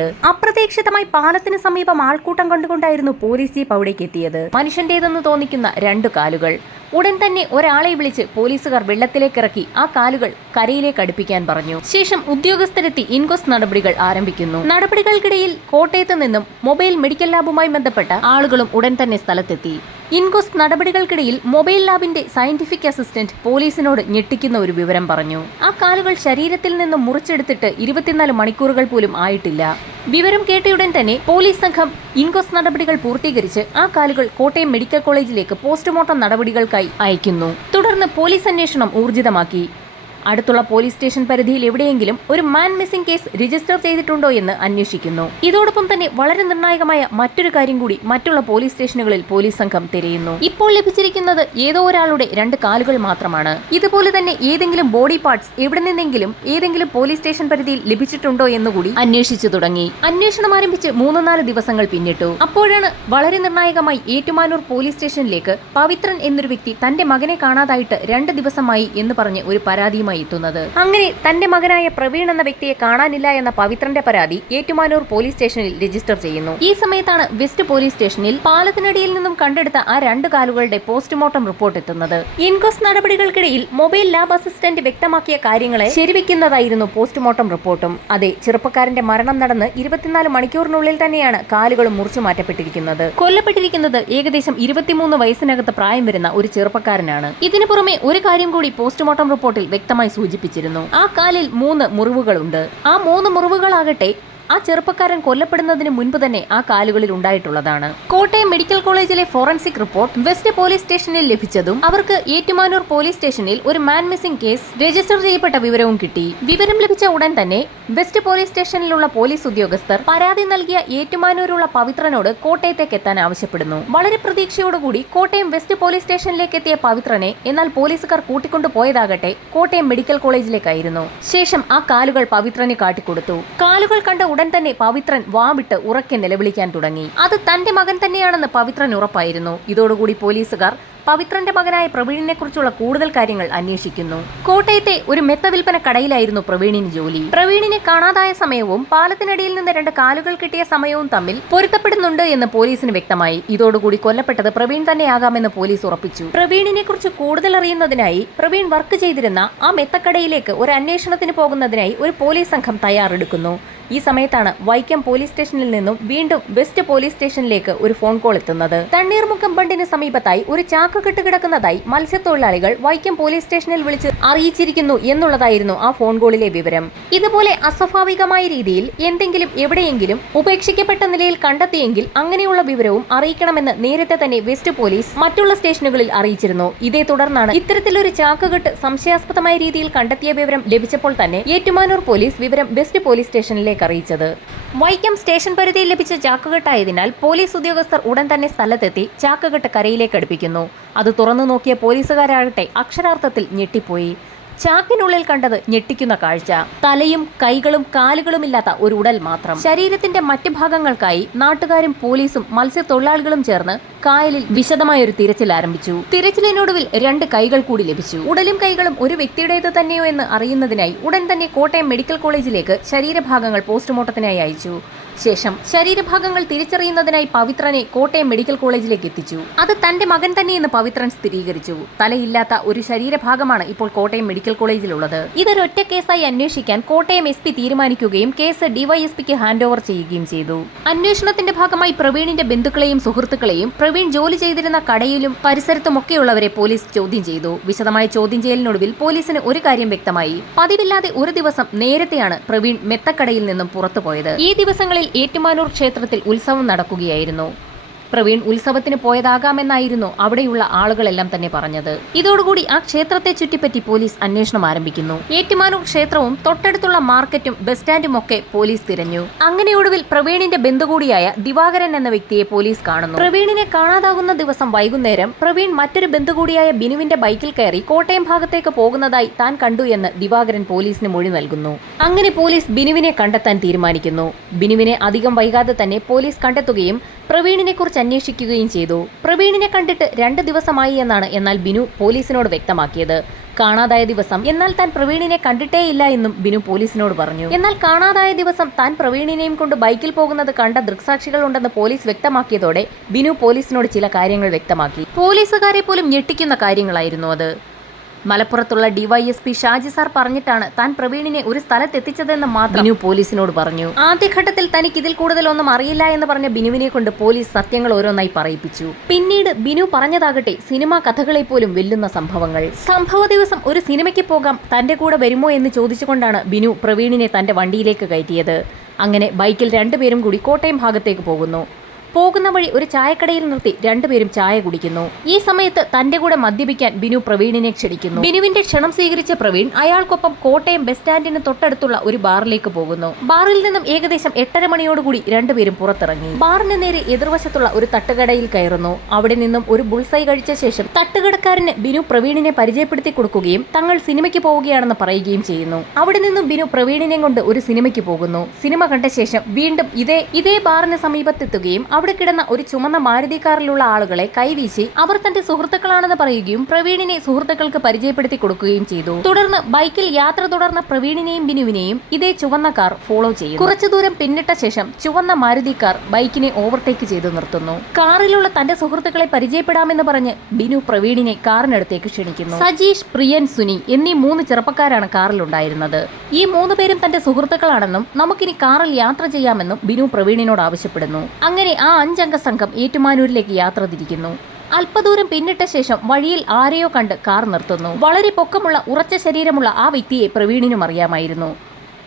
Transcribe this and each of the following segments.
അപ്രതീക്ഷിതമായി പാലത്തിന് സമീപം ആൾക്കൂട്ടം കണ്ടുകൊണ്ടായിരുന്നു പോലീസ് ജീപ്പ് അവിടേക്ക് എത്തിയത്. മനുഷ്യന്റേതെന്ന് തോന്നിക്കുന്ന രണ്ടു കാലുകൾ. ഉടൻ തന്നെ ഒരാളെ വിളിച്ച് പോലീസുകാർ വെള്ളത്തിലേക്ക് ഇറക്കി ആ കാലുകൾ കരയിലേക്ക് അടുപ്പിക്കാൻ പറഞ്ഞു. ശേഷം ഉദ്യോഗസ്ഥരെത്തി ഇൻക്വസ്റ്റ് നടപടികൾ ആരംഭിക്കുന്നു. നടപടികൾക്കിടയിൽ കോട്ടയത്ത് നിന്നും മൊബൈൽ മെഡിക്കൽ ലാബുമായി ബന്ധപ്പെട്ട ആളുകളും ഉടൻ തന്നെ സ്ഥലത്തെത്തി. ഇൻക്വസ്റ്റ് നടപടികൾക്കിടയിൽ മൊബൈൽ ലാബിന്റെ സയന്റിഫിക് അസിസ്റ്റന്റ് പോലീസിനോട് ഞെട്ടിക്കുന്ന ഒരു വിവരം പറഞ്ഞു. ആ കാലുകൾ ശരീരത്തിൽ നിന്നും മുറിച്ചെടുത്തിട്ട് ഇരുപത്തിനാല് മണിക്കൂറുകൾ പോലും ആയിട്ടില്ല. വിവരം കേട്ടയുടൻ തന്നെ പോലീസ് സംഘം ഇൻക്വസ്റ്റ് നടപടികൾ പൂർത്തീകരിച്ച് ആ കാലുകൾ കോട്ടയം മെഡിക്കൽ കോളേജിലേക്ക് പോസ്റ്റ്മോർട്ടം നടപടികൾക്കായി അയക്കുന്നു. തുടർന്ന് പോലീസ് അന്വേഷണം ഊർജിതമാക്കി. അടുത്തുള്ള പോലീസ് സ്റ്റേഷൻ പരിധിയിൽ എവിടെയെങ്കിലും ഒരു മാൻ മിസ്സിംഗ് കേസ് രജിസ്റ്റർ ചെയ്തിട്ടുണ്ടോ എന്ന് അന്വേഷിക്കുന്നു. ഇതോടൊപ്പം തന്നെ വളരെ നിർണായകമായ മറ്റൊരു കാര്യം കൂടി മറ്റുള്ള പോലീസ് സ്റ്റേഷനുകളിൽ പോലീസ് സംഘം തിരയുന്നു. ഇപ്പോൾ ലഭിച്ചിരിക്കുന്നത് ഏതോ ഒരാളുടെ രണ്ട് കാലുകൾ മാത്രമാണ്. ഇതുപോലെ തന്നെ ഏതെങ്കിലും ബോഡി പാർട്സ് എവിടെ നിന്നെങ്കിലും ഏതെങ്കിലും പോലീസ് സ്റ്റേഷൻ പരിധിയിൽ ലഭിച്ചിട്ടുണ്ടോ എന്ന് കൂടി അന്വേഷിച്ചു തുടങ്ങി. അന്വേഷണം ആരംഭിച്ച് മൂന്ന് നാല് ദിവസങ്ങൾ പിന്നിട്ടു. അപ്പോഴാണ് വളരെ നിർണായകമായി ഏറ്റുമാനൂർ പോലീസ് സ്റ്റേഷനിലേക്ക് പവിത്രൻ എന്നൊരു വ്യക്തി തന്റെ മകനെ കാണാതായിട്ട് രണ്ട് ദിവസമായി എന്ന് പറഞ്ഞ് ഒരു പരാതിയുമായി എത്തുന്നത് അങ്ങനെ തന്റെ മകനായ പ്രവീൺ എന്ന വ്യക്തിയെ കാണാനില്ല എന്ന പവിത്രന്റെ പരാതി ഏറ്റുമാനൂർ പോലീസ് സ്റ്റേഷനിൽ രജിസ്റ്റർ ചെയ്യുന്നു. ഈ സമയത്താണ് വെസ്റ്റ് പോലീസ് സ്റ്റേഷനിൽ പാലത്തിനടിയിൽ നിന്നും കണ്ടെടുത്ത ആ രണ്ട് കാലുകളുടെ പോസ്റ്റ്മോർട്ടം റിപ്പോർട്ട് എത്തുന്നത്. ഇൻക്വസ്റ്റ് നടപടികൾക്കിടയിൽ മൊബൈൽ ലാബ് അസിസ്റ്റന്റ് വ്യക്തമാക്കിയ കാര്യങ്ങളെ ശരിവെക്കുന്നതായിരുന്നു പോസ്റ്റ്മോർട്ടം റിപ്പോർട്ടും. അതെ ചെറുപ്പക്കാരന്റെ മരണം നടന്ന് ഇരുപത്തിനാല് മണിക്കൂറിനുള്ളിൽ തന്നെയാണ് കാലുകളും മുറിച്ചു മാറ്റപ്പെട്ടിരിക്കുന്നത്. കൊല്ലപ്പെട്ടിരിക്കുന്നത് ഏകദേശം ഇരുപത്തിമൂന്ന് വയസ്സിനകത്ത് പ്രായം വരുന്ന ഒരു ചെറുപ്പക്കാരനാണ്. ഇതിനു പുറമെ ഒരു കാര്യം കൂടി പോസ്റ്റ്മോർട്ടം റിപ്പോർട്ടിൽ വ്യക്തമായി സൂചിപ്പിച്ചിരുന്നു. ആ കാലിൽ മൂന്ന് മുറിവുകളുണ്ട്. ആ മൂന്ന് മുറിവുകളാകട്ടെ ആ ചെറുപ്പക്കാരൻ കൊല്ലപ്പെടുന്നതിന് മുൻപ് തന്നെ ആ കാലുകളിൽ ഉണ്ടായിട്ടുള്ളതാണ്. കോട്ടയം മെഡിക്കൽ കോളേജിലെ ഫോറൻസിക് റിപ്പോർട്ട് വെസ്റ്റ് പോലീസ് സ്റ്റേഷനിൽ ലഭിച്ചതും അവർക്ക് ഏറ്റുമാനൂർ പോലീസ് സ്റ്റേഷനിൽ ഒരു മാൻ മിസ്സിംഗ് കേസ് രജിസ്റ്റർ ചെയ്യപ്പെട്ട വിവരവും കിട്ടി. വിവരം ലഭിച്ച ഉടൻ തന്നെ വെസ്റ്റ് പോലീസ് സ്റ്റേഷനിലുള്ള പോലീസ് ഉദ്യോഗസ്ഥർ പരാതി നൽകിയ ഏറ്റുമാനൂരുള്ള പവിത്രനോട് കോട്ടയത്തേക്ക് എത്താൻ ആവശ്യപ്പെടുന്നു. വളരെ പ്രതീക്ഷയോടുകൂടി കോട്ടയം വെസ്റ്റ് പോലീസ് സ്റ്റേഷനിലേക്ക് എത്തിയ പവിത്രനെ എന്നാൽ പോലീസുകാർ കൂട്ടിക്കൊണ്ടു പോയതാകട്ടെ കോട്ടയം മെഡിക്കൽ കോളേജിലേക്കായിരുന്നു. ശേഷം ആ കാലുകൾ പവിത്രനെ കാട്ടിക്കൊടുത്തു. കാലുകൾ കണ്ട ഉടൻ തന്നെ പവിത്രൻ വാവിട്ട് ഉറക്കെ നിലവിളിക്കാൻ തുടങ്ങി. അത് തന്റെ മകൻ തന്നെയാണെന്ന് പവിത്രൻ ഉറപ്പായിരുന്നു. ഇതോടുകൂടി പോലീസുകാർ പവിത്രന്റെ മകനായ പ്രവീണിനെ കുറിച്ചുള്ള കൂടുതൽ കാര്യങ്ങൾ അന്വേഷിക്കുന്നു. കോട്ടയത്തെ ഒരു മെത്ത വിൽപ്പന കടയിലായിരുന്നു പ്രവീണിന് ജോലി. പ്രവീണിനെ കാണാതായ സമയവും പാലത്തിനടിയിൽ നിന്ന് രണ്ട് കാലുകൾ കിട്ടിയ സമയവും തമ്മിൽ പൊരുത്തപ്പെടുന്നുണ്ട് എന്ന് പോലീസിന് വ്യക്തമായി. ഇതോടുകൂടി കൊല്ലപ്പെട്ടത് പ്രവീൺ തന്നെയാകാമെന്ന് പോലീസ് ഉറപ്പിച്ചു. പ്രവീണിനെ കുറിച്ച് കൂടുതൽ അറിയുന്നതിനായി പ്രവീൺ വർക്ക് ചെയ്തിരുന്ന ആ മെത്തക്കടയിലേക്ക് ഒരു അന്വേഷണത്തിന് പോകുന്നതിനായി ഒരു പോലീസ് സംഘം തയ്യാറെടുക്കുന്നു. ഈ സമയത്താണ് വൈക്കം പോലീസ് സ്റ്റേഷനിൽ നിന്നും വീണ്ടും വെസ്റ്റ് പോലീസ് സ്റ്റേഷനിലേക്ക് ഒരു ഫോൺ കോൾ എത്തുന്നത്. തണ്ണീർമുക്കം ബണ്ടിന് സമീപത്തായി ഒരു ചാക്ക് കെട്ട് കിടക്കുന്നതായി മത്സ്യത്തൊഴിലാളികൾ വൈക്കം പോലീസ് സ്റ്റേഷനിൽ വിളിച്ച് അറിയിച്ചിരിക്കുന്നു എന്നുള്ളതായിരുന്നു ആ ഫോൺ കോളിലെ വിവരം. ഇതുപോലെ അസ്വാഭാവികമായ രീതിയിൽ എന്തെങ്കിലും എവിടെയെങ്കിലും ഉപേക്ഷിക്കപ്പെട്ട നിലയിൽ കണ്ടെത്തിയെങ്കിൽ അങ്ങനെയുള്ള വിവരവും അറിയിക്കണമെന്ന് നേരത്തെ തന്നെ വെസ്റ്റ് പോലീസ് മറ്റുള്ള സ്റ്റേഷനുകളിൽ അറിയിച്ചിരുന്നു. ഇതേ തുടർന്നാണ് ഇത്തരത്തിലൊരു ചാക്കുകെട്ട് സംശയാസ്പദമായ രീതിയിൽ കണ്ടെത്തിയ വിവരം ലഭിച്ചപ്പോൾ തന്നെ ഏറ്റുമാനൂർ പോലീസ് വിവരം വെസ്റ്റ് പോലീസ് സ്റ്റേഷനിലേക്ക് അറിയിച്ചത്. വൈക്കം സ്റ്റേഷൻ പരിധിയിൽ ലഭിച്ച ചാക്കുകെട്ടായതിനാൽ പോലീസ് ഉദ്യോഗസ്ഥർ ഉടൻ തന്നെ സ്ഥലത്തെത്തി ചാക്കുകെട്ട് കരയിലേക്ക് അടുപ്പിക്കുന്നു. അത് തുറന്നു നോക്കിയ പോലീസുകാരാകട്ടെ അക്ഷരാർത്ഥത്തിൽ ഞെട്ടിപ്പോയി. ചാക്കിനുള്ളിൽ കണ്ടത് ഞെട്ടിക്കുന്ന കാഴ്ച. തലയും കൈകളും കാലുകളും ഇല്ലാത്ത ഒരു ഉടൽ മാത്രം. ശരീരത്തിന്റെ മറ്റു ഭാഗങ്ങൾക്കായി നാട്ടുകാരും പോലീസും മത്സ്യത്തൊഴിലാളികളും ചേർന്ന് കായലിൽ വിശദമായ ഒരു തിരച്ചിൽ ആരംഭിച്ചു. തിരച്ചിലിനൊടുവിൽ രണ്ട് കൈകൾ കൂടി ലഭിച്ചു. ഉടലും കൈകളും ഒരു വ്യക്തിയുടേത് തന്നെയോ എന്ന് അറിയുന്നതിനായി ഉടൻ തന്നെ കോട്ടയം മെഡിക്കൽ കോളേജിലേക്ക് ശരീരഭാഗങ്ങൾ പോസ്റ്റ്മോർട്ടത്തിനായി അയച്ചു. ശേഷം ശരീരഭാഗങ്ങൾ തിരിച്ചറിയുന്നതിനായി പവിത്രനെ കോട്ടയം മെഡിക്കൽ കോളേജിലേക്ക് എത്തിച്ചു. അത് തന്റെ മകൻ തന്നെയെന്ന് പവിത്രൻ സ്ഥിരീകരിച്ചു. തലയില്ലാത്ത ഒരു ശരീരഭാഗമാണ് ഇപ്പോൾ കോട്ടയം മെഡിക്കൽ കോളേജിലുള്ളത്. ഇതൊരൊറ്റ കേസായി അന്വേഷിക്കാൻ കോട്ടയം എസ് പി തീരുമാനിക്കുകയും കേസ് ഡിവൈഎസ്പിക്ക് ഹാൻഡ് ഓവർ ചെയ്യുകയും ചെയ്തു. അന്വേഷണത്തിന്റെ ഭാഗമായി പ്രവീണിന്റെ ബന്ധുക്കളെയും സുഹൃത്തുക്കളെയും പ്രവീൺ ജോലി ചെയ്തിരുന്ന കടയിലും പരിസരത്തുമൊക്കെയുള്ളവരെ പോലീസ് ചോദ്യം ചെയ്തു. വിശദമായ ചോദ്യം ചെയ്യലിനൊടുവിൽ പോലീസിന് ഒരു കാര്യം വ്യക്തമായി. പതിവില്ലാതെ ഒരു ദിവസം നേരത്തെയാണ് പ്രവീൺ മെത്തക്കടയിൽ നിന്നും പുറത്തുപോയത്. ഈ ദിവസങ്ങളിൽ ഏറ്റുമാനൂർ ക്ഷേത്രത്തിൽ ഉത്സവം നടക്കുകയായിരുന്നു പ്രവീൺ ഉത്സവത്തിന് പോയതാകാമെന്നായിരുന്നു അവിടെയുള്ള ആളുകളെല്ലാം തന്നെ പറഞ്ഞത്. ഇതോടുകൂടി ആ ക്ഷേത്രത്തെ ചുറ്റിപ്പറ്റി പോലീസ് അന്വേഷണം ആരംഭിക്കുന്നു. ഏറ്റുമാനൂർ ക്ഷേത്രവും തൊട്ടടുത്തുള്ള മാർക്കറ്റും ബസ് സ്റ്റാൻഡും ഒക്കെ പോലീസ് തിരഞ്ഞു. അങ്ങനെ ഒടുവിൽ പ്രവീണിന്റെ ബന്ധു കൂടിയായ ദിവാകരൻ എന്ന വ്യക്തിയെ പോലീസ് കാണുന്നു. പ്രവീണിനെ കാണാതാകുന്ന ദിവസം വൈകുന്നേരം പ്രവീൺ മറ്റൊരു ബന്ധു കൂടിയായ ബിനുവിന്റെ ബൈക്കിൽ കയറി കോട്ടയം ഭാഗത്തേക്ക് പോകുന്നതായി താൻ കണ്ടു എന്ന് ദിവാകരൻ പോലീസിന് മൊഴി നൽകുന്നു. അങ്ങനെ പോലീസ് ബിനുവിനെ കണ്ടെത്താൻ തീരുമാനിക്കുന്നു. ബിനുവിനെ അധികം വൈകാതെ തന്നെ പോലീസ് കണ്ടെത്തുകയും പ്രവീണിനെ കുറിച്ച് അന്വേഷിക്കുകയും ചെയ്തു. പ്രവീണിനെ കണ്ടിട്ട് രണ്ട് ദിവസമായി എന്നാണ് എന്നാൽ ബിനു പോലീസിനോട് വ്യക്തമാക്കിയത്. കാണാതായ ദിവസം എന്നാൽ താൻ പ്രവീണിനെ കണ്ടിട്ടേ ഇല്ല എന്നും ബിനു പോലീസിനോട് പറഞ്ഞു. എന്നാൽ കാണാതായ ദിവസം താൻ പ്രവീണിനെയും കൊണ്ട് ബൈക്കിൽ പോകുന്നത് കണ്ട ദൃക്സാക്ഷികൾ ഉണ്ടെന്ന് പോലീസ് വ്യക്തമാക്കിയതോടെ ബിനു പോലീസിനോട് ചില കാര്യങ്ങൾ വ്യക്തമാക്കി. പോലീസുകാരെ പോലും ഞെട്ടിക്കുന്ന കാര്യങ്ങളായിരുന്നു അത്. മലപ്പുറത്തുള്ള ഡിവൈഎസ്പി ഷാജി സാർ പറഞ്ഞിട്ടാണ് താൻ പ്രവീണിനെ ഒരു സ്ഥലത്തെത്തിച്ചതെന്ന് മാത്രം. ബിനു പോലീസിനോട് പറഞ്ഞു. ആദ്യഘട്ടത്തിൽ തനിക്ക് ഇതിൽ കൂടുതൽ ഒന്നും അറിയില്ല എന്ന് പറഞ്ഞ ബിനുവിനെ കൊണ്ട് പോലീസ് സത്യങ്ങൾ ഓരോന്നായി പറയിപ്പിച്ചു. പിന്നീട് ബിനു പറഞ്ഞതാകട്ടെ സിനിമാ കഥകളെ പോലും വെല്ലുന്ന സംഭവങ്ങൾ. സംഭവ ദിവസം ഒരു സിനിമയ്ക്ക് പോകാം തന്റെ കൂടെ വരുമോ എന്ന് ചോദിച്ചുകൊണ്ടാണ് ബിനു പ്രവീണിനെ തന്റെ വണ്ടിയിലേക്ക് കയറ്റിയത്. അങ്ങനെ ബൈക്കിൽ രണ്ടുപേരും കൂടി കോട്ടയം ഭാഗത്തേക്ക് പോകുന്നു. പോകുന്ന വഴി ഒരു ചായക്കടയിൽ നിർത്തി രണ്ടുപേരും ചായ കുടിക്കുന്നു. ഈ സമയത്ത് തന്റെ കൂടെ മദ്യപിക്കാൻ ബിനു പ്രവീണിനെ ക്ഷണിക്കുന്നു. ബിനുവിന്റെ ക്ഷണം സ്വീകരിച്ച പ്രവീൺ അയാൾക്കൊപ്പം കോട്ടയം ബസ് സ്റ്റാൻഡിന് തൊട്ടടുത്തുള്ള ഒരു ബാറിലേക്ക് പോകുന്നു. ബാറിൽ നിന്നും ഏകദേശം എട്ടര മണിയോടുകൂടി രണ്ടുപേരും പുറത്തിറങ്ങി. ബാറിന് നേരെ എതിർവശത്തുള്ള ഒരു തട്ടുകടയിൽ കയറുന്നു. അവിടെ നിന്നും ഒരു ബുൾസൈ കഴിച്ച ശേഷം തട്ടുകടക്കാരന് ബിനു പ്രവീണിനെ പരിചയപ്പെടുത്തി കൊടുക്കുകയും തങ്ങൾ സിനിമയ്ക്ക് പോവുകയാണെന്ന് പറയുകയും ചെയ്യുന്നു. അവിടെ നിന്നും ബിനു പ്രവീണിനെ കൊണ്ട് ഒരു സിനിമയ്ക്ക് പോകുന്നു. സിനിമ കണ്ട ശേഷം വീണ്ടും ഇതേ ഇതേ ബാറിന് സമീപത്തെത്തുകയും അവിടെ കിടന്ന ഒരു ചുമന്ന മാരുതി കാറിലുള്ള ആളുകളെ കൈവീശി അവർ തന്റെ സുഹൃത്തുക്കളാണെന്ന് പറയുകയും പ്രവീണിനെ സുഹൃത്തുക്കൾക്ക് പരിചയപ്പെടുത്തി കൊടുക്കുകയും ചെയ്തു. തുടർന്ന് ബൈക്കിൽ യാത്ര തുടർന്ന പ്രവീണിനെയും ബിനുവിനെയും ഇതേ ചുവന്ന കാർ ഫോളോ ചെയ്യും കുറച്ചു ദൂരം പിന്നിട്ട ശേഷം ചുവന്ന മാരുതി കാർ ബൈക്കിനെ ഓവർടേക്ക് ചെയ്ത് നിർത്തുന്നു. കാറിലുള്ള തന്റെ സുഹൃത്തുക്കളെ പരിചയപ്പെടാമെന്ന് പറഞ്ഞ് ബിനു പ്രവീണിനെ കാറിനടുത്തേക്ക് ക്ഷണിക്കുന്നു. സജീഷ് പ്രിയൻ സുനി എന്നീ മൂന്ന് ചെറുപ്പക്കാരാണ് കാറിലുണ്ടായിരുന്നത്. ഈ മൂന്ന് പേരും തന്റെ സുഹൃത്തുക്കളാണെന്നും നമുക്കിനി കാറിൽ യാത്ര ചെയ്യാമെന്നും ബിനു പ്രവീണിനോട് ആവശ്യപ്പെടുന്നു. അങ്ങനെ ആ അഞ്ചംഗ സംഘം ഏറ്റുമാനൂരിലേക്ക് യാത്ര തിരിക്കുന്നു. അല്പദൂരം പിന്നിട്ട ശേഷം വഴിയിൽ ആരെയോ കണ്ട് കാർ നിർത്തുന്നു. വളരെ പൊക്കമുള്ള ഉറച്ച ശരീരമുള്ള ആ വ്യക്തിയെ പ്രവീണിനും അറിയാമായിരുന്നു.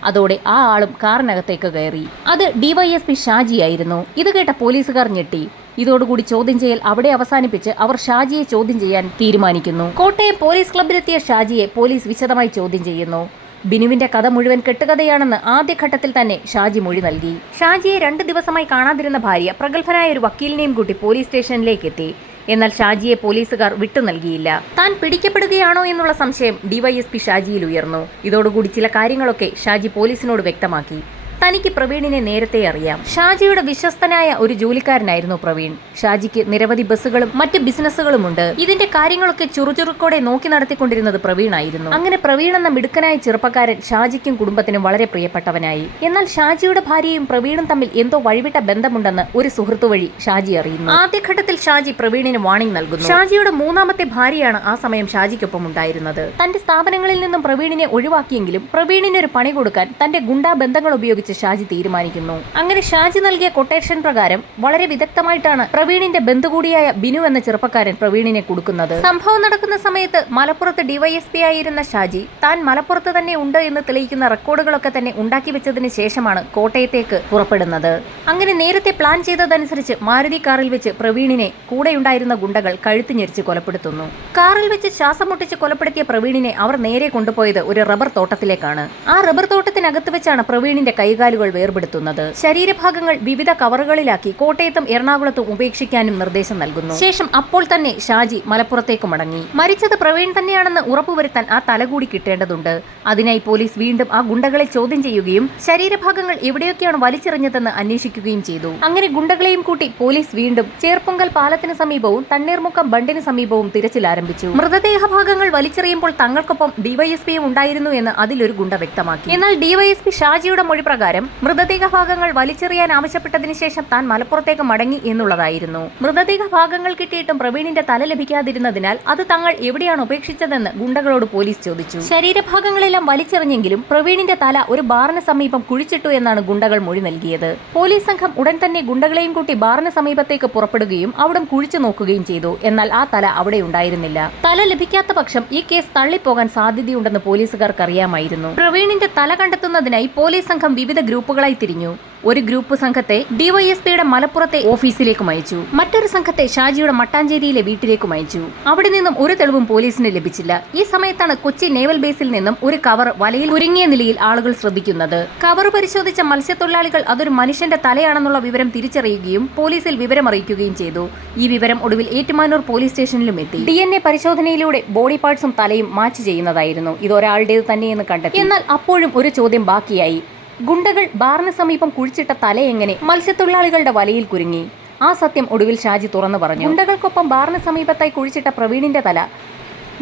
അതോടെ ആ ആളും കാറിനകത്തേക്ക് കയറി. അത് ഡിവൈഎസ്പി ഷാജിയായിരുന്നു ഇത് കേട്ട പോലീസുകാർ ഞെട്ടി. ഇതോടുകൂടി ചോദ്യം ചെയ്യൽ അവിടെ അവസാനിപ്പിച്ച് അവർ ഷാജിയെ ചോദ്യം ചെയ്യാൻ തീരുമാനിക്കുന്നു. കോട്ടയം പോലീസ് ക്ലബിലെത്തിയ ഷാജിയെ പോലീസ് വിശദമായി ചോദ്യം ചെയ്യുന്നു. ബിനുവിന്റെ കഥ മുഴുവൻ കെട്ടുകഥയാണെന്ന് ആദ്യഘട്ടത്തിൽ തന്നെ ഷാജി മൊഴി നൽകി. ഷാജിയെ രണ്ട് ദിവസമായി കാണാതിരുന്ന ഭാര്യ പ്രഗത്ഭനായ ഒരു വക്കീലിനെയും കൂട്ടി പോലീസ് സ്റ്റേഷനിലേക്ക് എത്തി എന്നാൽ ഷാജിയെ പോലീസുകാർ വിട്ടു നൽകിയില്ല. താൻ പിടിക്കപ്പെടുകയാണോ എന്നുള്ള സംശയം ഡിവൈഎസ്പി ഷാജിയിൽ ഉയർന്നു. ഇതോടുകൂടി ചില കാര്യങ്ങളൊക്കെ ഷാജി പോലീസിനോട് വ്യക്തമാക്കി. തനിക്ക് പ്രവീണിനെ നേരത്തെ അറിയാം. ഷാജിയുടെ വിശ്വസ്തനായ ഒരു ജോലിക്കാരനായിരുന്നു പ്രവീൺ. ഷാജിക്ക് നിരവധി ബസ്സുകളും മറ്റ് ബിസിനസ്സുകളുമുണ്ട്. ഇതിന്റെ കാര്യങ്ങളൊക്കെ ചുറുചുറുക്കോടെ നോക്കി നടത്തിക്കൊണ്ടിരുന്നത് പ്രവീൺ ആയിരുന്നു അങ്ങനെ പ്രവീൺ എന്ന മിടുക്കനായ ചെറുപ്പക്കാരൻ ഷാജിക്കും കുടുംബത്തിനും വളരെ പ്രിയപ്പെട്ടവനായി. എന്നാൽ ഷാജിയുടെ ഭാര്യയും പ്രവീണും തമ്മിൽ എന്തോ വഴിവിട്ട ബന്ധമുണ്ടെന്ന് ഒരു സുഹൃത്തു വഴി ഷാജി അറിയുന്നു. ആദ്യഘട്ടത്തിൽ ഷാജി പ്രവീണിന് വാണിംഗ് നൽകുന്നു. ഷാജിയുടെ മൂന്നാമത്തെ ഭാര്യയാണ് ആ സമയം ഷാജിക്കൊപ്പം ഉണ്ടായിരുന്നത്. തന്റെ സ്ഥാപനങ്ങളിൽ നിന്നും പ്രവീണിനെ ഒഴിവാക്കിയെങ്കിലും പ്രവീണിന് ഒരു പണി കൊടുക്കാൻ തന്റെ ഗുണ്ടാ ബന്ധങ്ങൾ ഉപയോഗിച്ച് ഷാജി തീരുമാനിക്കുന്നു. അങ്ങനെ ഷാജി നൽകിയ കൊട്ടേഷൻ പ്രകാരം വളരെ വിദഗ്ധമായിട്ടാണ് പ്രവീണിന്റെ ബന്ധു കൂടിയായ ബിനു എന്ന ചെറുപ്പക്കാരൻ പ്രവീണിനെ കൊടുക്കുന്നത്. സംഭവം നടക്കുന്ന സമയത്ത് മലപ്പുറത്ത് ഡിവൈഎസ്പി ആയിരുന്ന ഷാജി താൻ മലപ്പുറത്ത് തന്നെ ഉണ്ട് എന്ന് തെളിയിക്കുന്ന റെക്കോർഡുകളൊക്കെ തന്നെ ഉണ്ടാക്കി വെച്ചതിന് ശേഷമാണ് കോട്ടയത്തേക്ക് പുറപ്പെടുന്നത്. അങ്ങനെ നേരത്തെ പ്ലാൻ ചെയ്തതനുസരിച്ച് മാരുതി കാറിൽ വെച്ച് പ്രവീണിനെ കൂടെയുണ്ടായിരുന്ന ഗുണ്ടകൾ കഴുത്ത് ഞെരിച്ച് കൊലപ്പെടുത്തുന്നു. കാറിൽ വെച്ച് ശ്വാസം മുട്ടിച്ച് കൊലപ്പെടുത്തിയ പ്രവീണിനെ അവർ നേരെ കൊണ്ടുപോയത് ഒരു റബ്ബർ തോട്ടത്തിലേക്കാണ്. ആ റബ്ബർ തോട്ടത്തിനകത്ത് വെച്ചാണ് പ്രവീണിന്റെ കൈകാലുകൾ വേർപെടുത്തുന്നത്. ശരീരഭാഗങ്ങൾ വിവിധ കവറുകളിലാക്കി കോട്ടയത്തും എറണാകുളത്തും ഉപേക്ഷിക്കാനും നിർദ്ദേശം നൽകുന്നു. ശേഷം അപ്പോൾ തന്നെ ഷാജി മലപ്പുറത്തേക്ക് മടങ്ങി. മരിച്ചത് പ്രവീൺ തന്നെയാണെന്ന് ഉറപ്പുവരുത്താൻ ആ തലകൂടി കിട്ടേണ്ടതുണ്ട്. അതിനായി പോലീസ് വീണ്ടും ആ ഗുണ്ടകളെ ചോദ്യം ചെയ്യുകയും ശരീരഭാഗങ്ങൾ എവിടെയൊക്കെയാണ് വലിച്ചെറിഞ്ഞതെന്ന് അന്വേഷിക്കുകയും ചെയ്തു. അങ്ങനെ ഗുണ്ടകളെയും കൂട്ടി പോലീസ് വീണ്ടും ചേർപ്പൊങ്കൽ പാലത്തിന് സമീപവും തണ്ണീർമുക്കം ബണ്ടിന് സമീപവും തിരച്ചിൽ ആരംഭിച്ചു. മൃതദേഹ ഭാഗങ്ങൾ വലിച്ചെറിയുമ്പോൾ തങ്ങൾക്കൊപ്പം ഡിവൈഎസ്പിയും ഉണ്ടായിരുന്നു എന്ന് അതിലൊരു ഗുണ്ട വ്യക്തമാക്കി. എന്നാൽ ഡിവൈഎസ്പി ഷാജിയുടെ മൊഴി പ്രകാരം മൃതദേഹ ഭാഗങ്ങൾ വലിച്ചെറിയാൻ ആവശ്യപ്പെട്ടതിന് ശേഷം താൻ മലപ്പുറത്തേക്ക് മടങ്ങി എന്നുള്ളതായിരുന്നു. മൃതദേഹ ഭാഗങ്ങൾ കിട്ടിയിട്ടും പ്രവീണിന്റെ തല ലഭിക്കാതിരുന്നതിനാൽ അത് തങ്ങൾ എവിടെയാണ് ഉപേക്ഷിച്ചതെന്ന് ഗുണ്ടകളോട് പോലീസ് ചോദിച്ചു. ശരീരഭാഗങ്ങളെല്ലാം വലിച്ചെറിഞ്ഞെങ്കിലും പ്രവീണിന്റെ തല ഒരു ബാറിന് സമീപം കുഴിച്ചിട്ടു എന്നാണ് ഗുണ്ടകൾ മൊഴി നൽകിയത്. പോലീസ് സംഘം ഉടൻ തന്നെ ഗുണ്ടകളെയും കൂട്ടി ബാറിന് സമീപത്തേക്ക് പുറപ്പെടുകയും അവിടം കുഴിച്ചു നോക്കുകയും ചെയ്തു. എന്നാൽ ആ തല അവിടെ ഉണ്ടായിരുന്നില്ല. തല ലഭിക്കാത്ത പക്ഷം ഈ കേസ് തള്ളിപ്പോകാൻ സാധ്യതയുണ്ടെന്ന് പോലീസുകാർക്ക് അറിയാമായിരുന്നു പ്രവീണിന്റെ തല കണ്ടെത്തുന്നതിനായി പോലീസ് സംഘം വിവിധ ഗ്രൂപ്പുകളായി തിരിഞ്ഞു. ഒരു ഗ്രൂപ്പ് സംഘത്തെ ഡിവൈഎസ്പിയുടെ മലപ്പുറത്തെ ഓഫീസിലേക്കും അയച്ചു. മറ്റൊരു സംഘത്തെ ഷാജിയുടെ മട്ടാഞ്ചേരിയിലെ വീട്ടിലേക്കും അയച്ചു. അവിടെ നിന്നും ഒരു തെളിവും പോലീസിന് ലഭിച്ചില്ല. ഈ സമയത്താണ് കൊച്ചി നേവൽ ബേസിൽ നിന്നും ഒരു കവർ വലയിൽ കുരുങ്ങിയ നിലയിൽ ആളുകൾ ശ്രദ്ധിക്കുന്നത്. കവർ പരിശോധിച്ച മത്സ്യത്തൊഴിലാളികൾ അതൊരു മനുഷ്യന്റെ തലയാണെന്നുള്ള വിവരം തിരിച്ചറിയുകയും പോലീസിൽ വിവരം അറിയിക്കുകയും ചെയ്തു. ഈ വിവരം ഒടുവിൽ ഏറ്റുമാനൂർ പോലീസ് സ്റ്റേഷനിലും എത്തി. ഡി എൻ എ പരിശോധനയിലൂടെ ബോഡി പാർട്സും തലയും മാച്ച് ചെയ്യുന്നതായിരുന്നു. ഇത് ഒരാളുടേത് തന്നെയെന്ന് കണ്ടെത്തി. എന്നാൽ അപ്പോഴും ഒരു ചോദ്യം ബാക്കിയായി. ഗുണ്ടകൾ ബാറിന് സമീപം കുഴിച്ചിട്ട തലയെങ്ങനെ മത്സ്യത്തൊഴിലാളികളുടെ വലയിൽ കുരുങ്ങി? ആ സത്യം ഒടുവിൽ ഷാജി തുറന്നു പറഞ്ഞു. ഗുണ്ടകൾക്കൊപ്പം ബാറിന് സമീപത്തായി കുഴിച്ചിട്ട പ്രവീണിന്റെ തല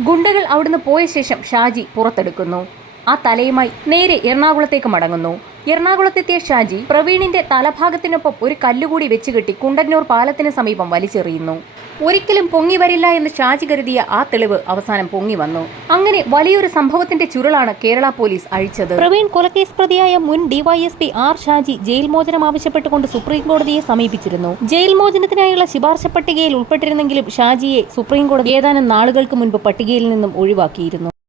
ഗുണ്ടകൾ അവിടുന്ന് പോയ ശേഷം ഷാജി പുറത്തെടുക്കുന്നു. ആ തലയുമായി നേരെ എറണാകുളത്തേക്ക് മടങ്ങുന്നു. എറണാകുളത്തെത്തിയ ഷാജി പ്രവീണിന്റെ തലഭാഗത്തിനൊപ്പം ഒരു കല്ലുകൂടി വെച്ചുകെട്ടി കുണ്ടന്നൂർ പാലത്തിന് സമീപം വലിച്ചെറിയുന്നു. ഒരിക്കലും പൊങ്ങി വരില്ല എന്ന് ഷാജി കരുതിയ ആ തെളിവ് അവസാനം പൊങ്ങി വന്നു. അങ്ങനെ വലിയൊരു സംഭവത്തിന്റെ ചുരുളാണ് കേരള പോലീസ് അഴിച്ചത്. പ്രവീൺ കൊലക്കേസ് പ്രതിയായ മുൻ ഡിവൈഎസ്പി ആർ ഷാജി ജയിൽ മോചനം ആവശ്യപ്പെട്ടുകൊണ്ട് സുപ്രീം കോടതിയെ സമീപിച്ചിരുന്നു. ജയിൽ മോചനത്തിനായുള്ള ശുപാർശ പട്ടികയിൽ ഉൾപ്പെട്ടിരുന്നെങ്കിലും ഷാജിയെ സുപ്രീം കോടതി ഏതാനും നാളുകൾക്ക് മുൻപ് പട്ടികയിൽ നിന്നും ഒഴിവാക്കിയിരുന്നു.